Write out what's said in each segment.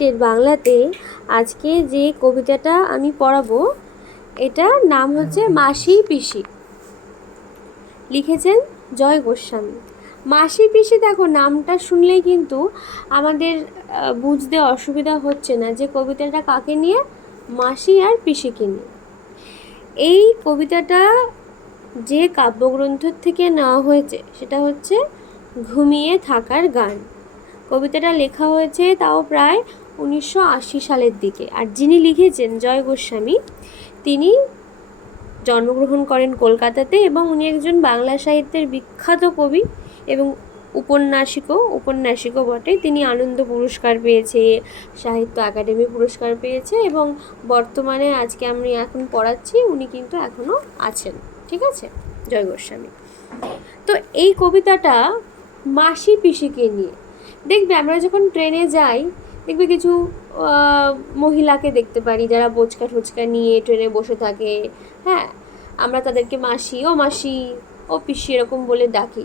এইটের বাংলাতে আজকে যে কবিতাটা আমি পড়াবো, এটার নাম হচ্ছে মাসি পিসি। লিখেছেন জয় গোস্বামী। মাসি পিসি দেখো, নামটা শুনলেই কিন্তু আমাদের বুঝতে অসুবিধা হচ্ছে না যে কবিতাটা কাকে নিয়ে? মাসি আর পিসিকে নিয়ে। এই কবিতাটা যে কাব্যগ্রন্থের থেকে নেওয়া হয়েছে, সেটা হচ্ছে ঘুমিয়ে থাকার গান। কবিতাটা লেখা হয়েছে তাও প্রায় উনিশশো আশি সালের দিকে। আর যিনি লিখেছেন জয় গোস্বামী, তিনি জন্মগ্রহণ করেন কলকাতাতে এবং উনি একজন বাংলা সাহিত্যের বিখ্যাত কবি এবং উপন্যাসিকও উপন্যাসিকও বটে। তিনি আনন্দ পুরস্কার পেয়েছে, সাহিত্য একাডেমি পুরস্কার পেয়েছে এবং বর্তমানে আজকে আমি এখন পড়াচ্ছি, উনি কিন্তু এখনও আছেন। ঠিক আছে? জয় গোস্বামী। তো এই কবিতাটা মাসি পিসিকে নিয়ে। দেখবে আমরা যখন ট্রেনে যাই দেখবে কিছু মহিলাকে দেখতে পারি যারা বোচকা ঠোচকা নিয়ে ট্রেনে বসে থাকে। হ্যাঁ আমরা তাদেরকে মাসি ও মাসি ও পিসি এরকম বলে ডাকি।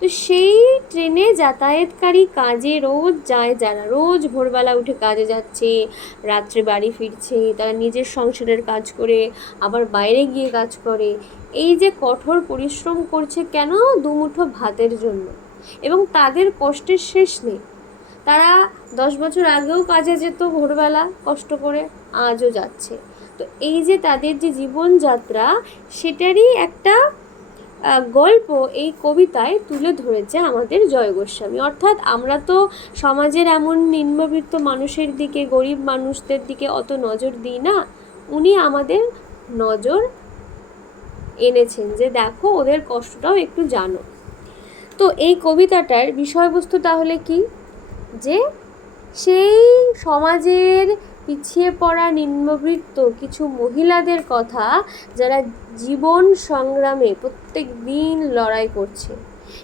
তো সেই ট্রেনে যাতায়াতকারী কাজে রোজ যায় যারা। রোজ ভোরবেলা উঠে কাজে যাচ্ছে, রাত্রে বাড়ি ফিরছে, তারা নিজের সংসারের কাজ করে, আবার বাইরে গিয়ে কাজ করে। এই যে কঠোর পরিশ্রম করছে কেন? দুমুঠো ভাতের জন্য। এবং তাদের কষ্টের শেষ নেই। তারা দশ বছর আগেও কাজে যেত ভোরবেলা, কষ্ট করে আজও যাচ্ছে। তো এই যে তাদের যে জীবনযাত্রা, সেটারই একটা গল্প এই কবিতায় তুলে ধরেছে আমাদের জয় গোস্বামী। অর্থাৎ আমরা তো সমাজের এমন নিম্নবিত্ত মানুষের দিকে, গরিব মানুষদের দিকে অত নজর দিই না, উনি আমাদের নজর এনেছেন যে দেখো, ওদের কষ্টটাও একটু জানো। তো এই কবিতাটার বিষয়বস্তু তাহলে কি? যে সেই সমাজের পিছিয়ে পড়া নিম্নবৃত্ত কিছু মহিলাদের কথা যারা জীবন সংগ্রামে প্রত্যেক দিন লড়াই করছে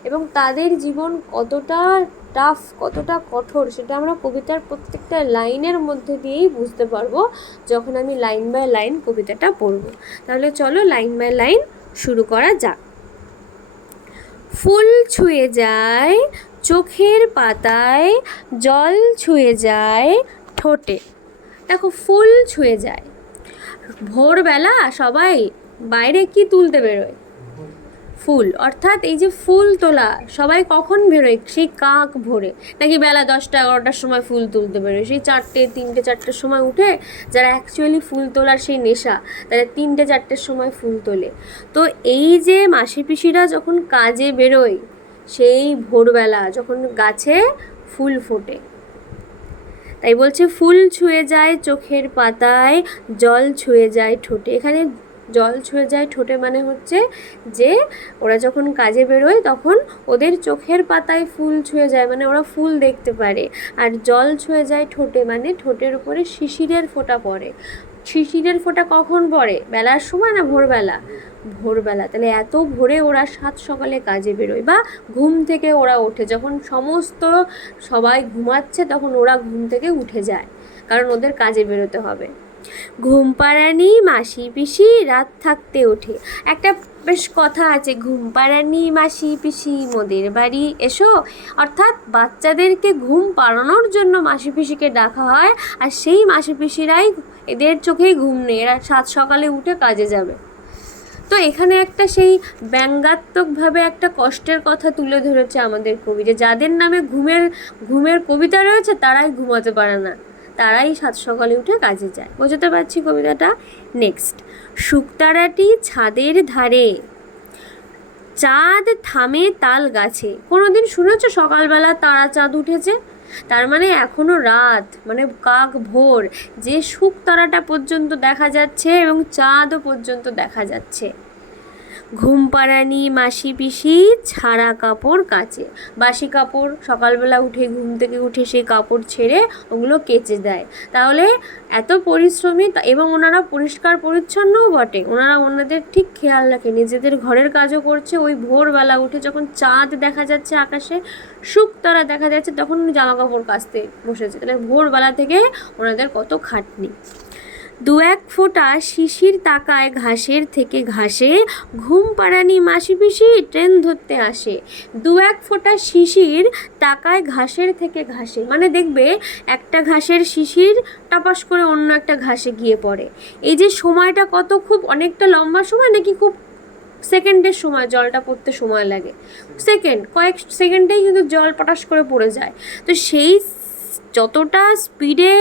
এবং তাদের জীবন কতটা টাফ কতটা কঠোর সেটা আমরা কবিতার প্রত্যেকটা লাইনের মধ্যে দিয়েই বুঝতে পারব যখন আমি লাইন বাই লাইন কবিতাটা পড়ব। তাহলে চলো লাইন বাই লাইন শুরু করা যাক। ফুল ছুঁয়ে যায় চোখের পাতায় জল ছুঁয়ে যায় ঠোঁটে। দেখো, ফুল ছুঁয়ে যায়। ভোরবেলা সবাই বাইরে কি তুলতে বেরোয়? ফুল। অর্থাৎ এই যে ফুল তোলা, সবাই কখন বেরোয়? সেই কাক ভোরে। নাকি বেলা দশটা, এগারোটার সময় ফুল তুলতে বেরোয়? সেই চারটে, তিনটে, চারটের সময় উঠে যারা অ্যাকচুয়ালি ফুল তোলার সেই নেশা, তারা তিনটে, চারটের সময় ফুল তোলে। তো এই যে মাসি পিসিরা যখন কাজে বেরোয় সেই ভোরবেলা যখন গাছে ফুল ফোটে। তাই বলছে, ফুল ছুঁয়ে যায় চোখের পাতায়, জল ছুঁয়ে যায় ঠোঁটে। এখানে জল ছুঁয়ে যায় ঠোঁটে মানে হচ্ছে যে ওরা যখন কাজে বেরোয় তখন ওদের চোখের পাতায় ফুল ছুঁয়ে যায় মানে ওরা ফুল দেখতে পারে। আর জল ছুঁয়ে যায় ঠোঁটে মানে ঠোঁটের উপরে শিশিরের ফোঁটা পড়ে। শিশিরের ফোঁটা কখন পড়ে? বেলার সময় না ভোরবেলা? ভোরবেলা। তাহলে এত ভোরে ওরা সাত সকালে কাজে বেরোয় বা ঘুম থেকে ওরা ওঠে। যখন সমস্ত সবাই ঘুমাচ্ছে তখন ওরা ঘুম থেকে উঠে যায়, কারণ ওদের কাজে বেরোতে হবে। ঘুম পাড়ানি, মাসি পিসি, রাত থাকতে ওঠে। একটা বেশ কথা আছে, ঘুম পাড়ানি, মাসি পিসি, মোদের বাড়ি, এসো। অর্থাৎ বাচ্চাদেরকে ঘুম পাড়ানোর জন্য মাসি পিসিকে ডাকা হয়, আর সেই মাসি পিসিরাই এদের চোখেই ঘুম নেই। এরা সাত সকালে উঠে কাজে যাবে। তো এখানে একটা সেই ব্যঙ্গাত্মকভাবে একটা কষ্টের কথা তুলে ধরেছে আমাদের কবি, যে যাদের নামে ঘুমের ঘুমের কবিতা রয়েছে তারাই ঘুমাতে পারে না, তারাই সাত সকালে উঠে কাজে যায়। বোঝাতে পারছি কবিতাটা? নেক্সট শুকতারাটি ছাদের ধারে, চাঁদ থামে তাল গাছে। কোনোদিন শুনেছো সকালবেলা তারা চাঁদ উঠেছে? তার মানে এখনও রাত মানে কাক ভোর। যে শুকতারাটা পর্যন্ত দেখা যাচ্ছে এবং চাঁদও পর্যন্ত দেখা যাচ্ছে। ঘুম পাড়ানি মাসি পিসি ছাড়া কাপড় কাচে। বাসি কাপড় সকালবেলা উঠে, ঘুম থেকে উঠে সেই কাপড় ছেড়ে ওগুলো কেচে দেয়। তাহলে এত পরিশ্রমী এবং ওনারা পরিষ্কার পরিচ্ছন্নও বটে। ওনারা ওনাদের ঠিক খেয়াল রাখে। নিজেদের ঘরের কাজও করছে। ওই ভোরবেলা উঠে যখন চাঁদ দেখা যাচ্ছে আকাশে, শুকতারা দেখা যাচ্ছে, তখন জামা কাপড় কাচতে বসেছে। তাহলে ভোরবেলা থেকে ওনাদের কত খাটনি। দু এক ফোঁটা শিশির তাকায় ঘাসের থেকে ঘাসে, ঘুম পাড়ানি মাসি পিসি ট্রেন ধরতে আসে। দু এক ফোঁটা শিশির তাকায় ঘাসের থেকে ঘাসে মানে দেখবে একটা ঘাসের শিশির টপাস করে অন্য একটা ঘাসে গিয়ে পড়ে। এই যে সময়টা কত খুব অনেকটা লম্বা সময় নাকি খুব সেকেন্ডের সময়, জলটা পড়তে সময় লাগে। সেকেন্ড, কয়েক সেকেন্ডেই কিন্তু জল পটাশ করে পড়ে যায়। তো সেই যতটা স্পিডে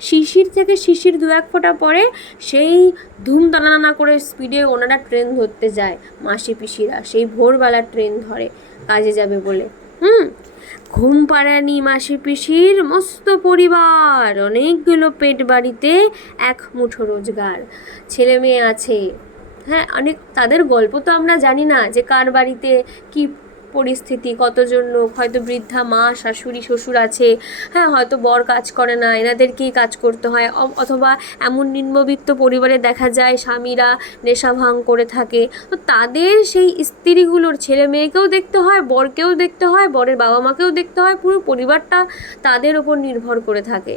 শিশির থেকে শিশির দু এক ফোঁটা পরে সেই ধুম টানানা করে স্পিডে ওনারা ট্রেন ধরতে যায় মাসি পিসিরা। সেই ভোরবেলা ট্রেন ধরে, কাজে যাবে বলে। হুম? ঘুম পাড়ানি মাসি পিসির, মস্ত পরিবার। অনেকগুলো পেট বাড়িতে এক মুঠো রোজগার। ছেলে মেয়ে আছে। হ্যাঁ অনেক, তাদের গল্প তো আমরা জানি না যে কার বাড়িতে কি পরিস্থিতি, কতজন লোক, হয়তো বৃদ্ধা মা, শাশুড়ি, শ্বশুর আছে হ্যাঁ হয়তো বর কাজ করে না, এনাদেরকেই কাজ করতে হয় অথবা এমন নিম্নবিত্ত পরিবারে দেখা যায় স্বামীরা নেশা ভাঙ করে থাকে, তো তাদের সেই স্ত্রীগুলোর ছেলে মেয়েকেও দেখতে হয়, বরকেও দেখতে হয়, বরের বাবা মাকেও দেখতে হয়, পুরো পরিবারটা তাদের ওপর নির্ভর করে থাকে,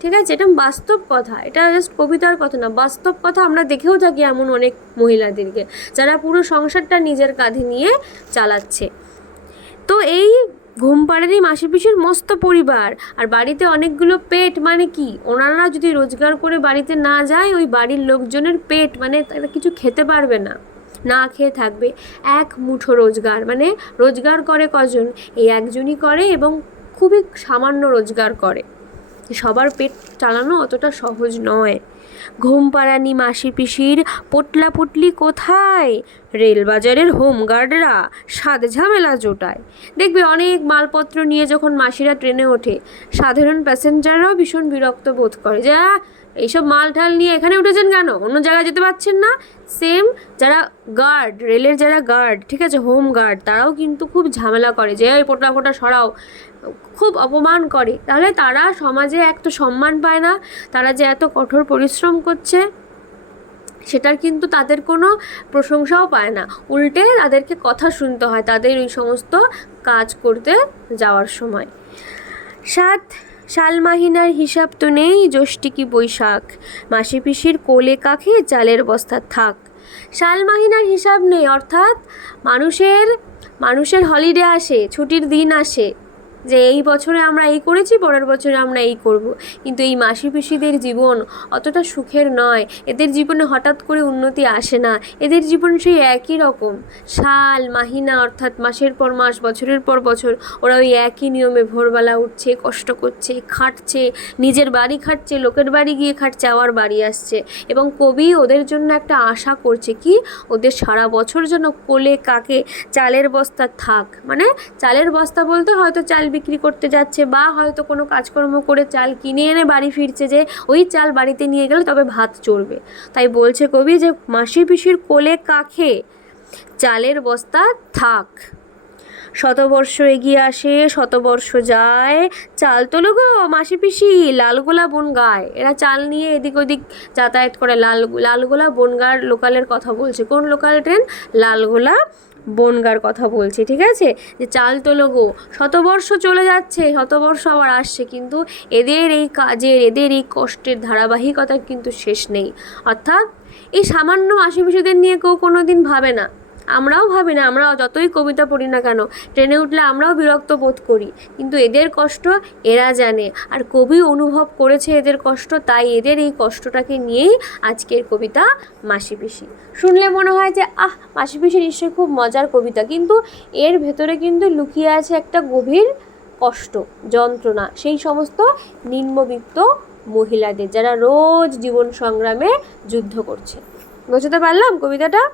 ঠিক আছে? এটা বাস্তব কথা, এটা জাস্ট কবিতার কথা না, বাস্তব কথা আমরা দেখেও থাকি এমন অনেক মহিলাদেরকে, যারা পুরো সংসারটা নিজের কাঁধে নিয়ে চালাচ্ছে। তো এই ঘুম পাড়ারই মাসি পিসির মস্ত পরিবার। আর বাড়িতে অনেকগুলো পেট মানে কি? ওনারা যদি রোজগার করে বাড়িতে না যায়, ওই বাড়ির লোকজনের পেট মানে তারা কিছু খেতে পারবে না। না খেয়ে থাকবে। এক মুঠো রোজগার। মানে রোজগার করে কজন? এই একজনই করে এবং খুবই সামান্য রোজগার করে। সবার পেট চালানো অতটা সহজ নয়। ঘুম পাড়ানি মাসি পিসির পোটলা পুটলি কোথায়? রেলবাজারের হোমগার্ডরা সাদ ঝামেলা জোটায়। দেখবে অনেক মালপত্র নিয়ে যখন মাসিরা ট্রেনে ওঠে, সাধারণ প্যাসেঞ্জাররাও ভীষণ বিরক্ত বোধ করে। যা, এইসব মাল ঠাল নিয়ে এখানে উঠেছেন কেন? অন্য জায়গায় যেতে পারছেন না? সেম যারা গার্ড রেলের যারা গার্ড ঠিক আছে? হোম গার্ড তারাও কিন্তু খুব ঝামেলা করে যে ওই পোটা ফোটা সরাও। খুব অপমান করে। তাহলে তারা সমাজে এক তো সম্মান পায় না? তারা যে এত কঠোর পরিশ্রম করছে, সেটার কিন্তু তাদের কোনো প্রশংসাও পায় না। উল্টে তাদেরকে কথা শুনতে হয় তাদের ওই সমস্ত কাজ করতে যাওয়ার সময়। সাত শালমাহিনার হিসাব তো নেই, জ্যৈষ্ঠী কি বৈশাখ? মাসি পিসির কোলে কাখে চালের বস্তা থাক। শালমাহিনার হিসাব নেই, অর্থাৎ মানুষের মানুষের হলিডে আসে, ছুটির দিন আসে। যে এই বছরে আমরা এই করেছি, পরের বছরে আমরা এই করব। কিন্তু এই মাসি পিসিদের জীবন অতটা সুখের নয়। এদের জীবনে হঠাৎ করে উন্নতি আসে না। এদের জীবন সেই একই রকম। সাল, মাহিনা অর্থাৎ মাসের পর মাস, বছরের পর বছর ওরা ওই একই নিয়মে ভোরবেলা উঠছে, কষ্ট করছে, খাটছে, নিজের বাড়ি খাটছে, লোকের বাড়ি গিয়ে খাটছে, আবার বাড়ি আসছে। এবং কবি ওদের জন্য একটা আশা করছে কি, ওদের সারা বছর যেন কোলে কাকে, চালের বস্তা থাক। মানে চালের বস্তা বলতে হয়তো চাল বিক্রি করতে যাচ্ছে বা হয়তো কোনো কাজকর্ম করে চাল কিনে এনে বাড়ি ফিরছে যে ওই চাল বাড়িতে নিয়ে গেলে তবে ভাত চড়বে। তাই বলছে কবি যে মাসি পিসির কোলে কাকে চালের বস্তা থাক। শতবর্ষ এগিয়ে আসে, শতবর্ষ যায়। চাল তোলো গো মাসি পিসি লালগোলা বনগায়। এরা চাল নিয়ে এদিক ওদিক যাতায়াত করে। লাল লালগোলা বনগার লোকালের কথা বলছে। কোন লোকাল ট্রেন? লালগোলা বনগার কথা বলছে, ঠিক আছে? যে চাল তোলো গো, শতবর্ষ চলে যাচ্ছে, শতবর্ষ আবার আসছে, কিন্তু এদের এই কাজের, এদের এই কষ্টের ধারাবাহিকতা কিন্তু শেষ নেই। অর্থাৎ এই সামান্য আশেপাশেদের নিয়ে কেউ কোনো দিন ভাবে না। আমরাও ভাবি না, আমরাও যতই কবিতা পড়ি না কেন, ট্রেনে উঠলে আমরাও বিরক্ত বোধ করি। কিন্তু এদের কষ্ট এরা জানে। আর কবি অনুভব করেছে এদের কষ্ট, তাই এদের এই কষ্টটাকে নিয়েই আজকের কবিতা মাসি পিসি শুনলে মনে হয় যে, আহ মাসি পিসি নিশ্চয়ই খুব মজার কবিতা। কিন্তু এর ভেতরে কিন্তু লুকিয়ে আছে একটা গভীর কষ্ট, যন্ত্রণা, সেই সমস্ত নিম্নবিত্ত মহিলাদের, যারা রোজ জীবন সংগ্রামে যুদ্ধ করছে। বুঝতে পারলাম কবিতাটা?